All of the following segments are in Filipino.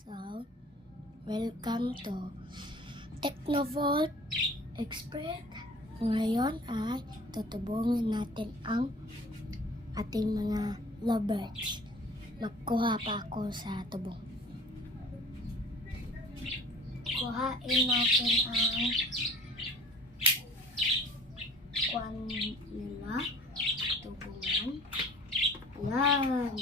So, welcome to Technovolt Expert. Ngayon ay tutubungin natin ang ating mga lovebirds. Magkuha pa ako sa tubong. Kuhain natin ang kuwan nila, tubungan. Yan.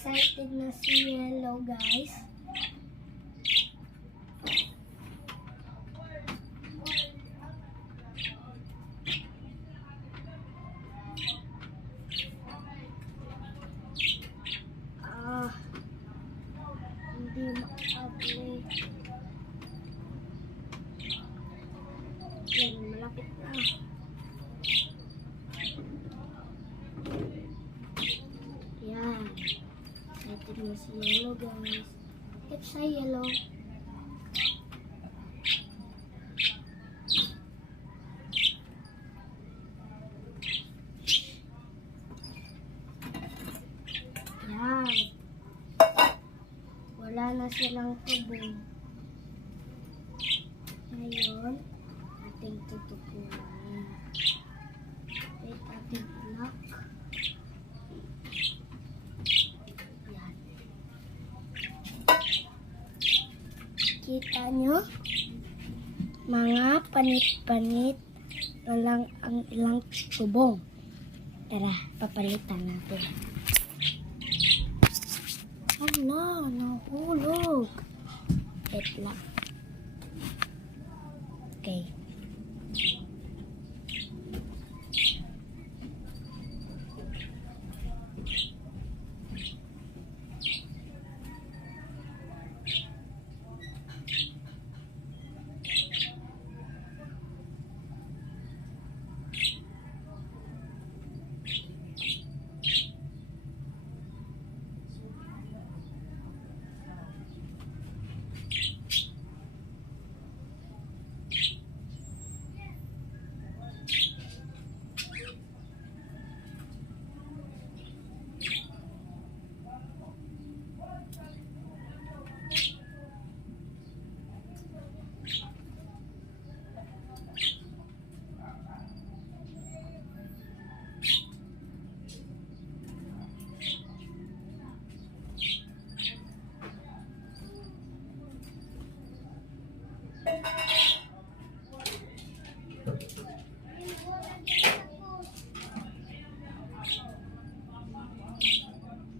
Excited na si Yellow, guys. Hindi makabli. Yan, malapit na. Yan. Excited na si Yellow, guys. It's a Yellow. Yan. Wala na silang tubong. Ngayon, ating tutubuan. Wait, ating lock. Yan. Kita nyo? Mga panit-panit na lang ang ilang tubong. Tara, papalitan natin. Hala, nahulog. Wait lang. Okay.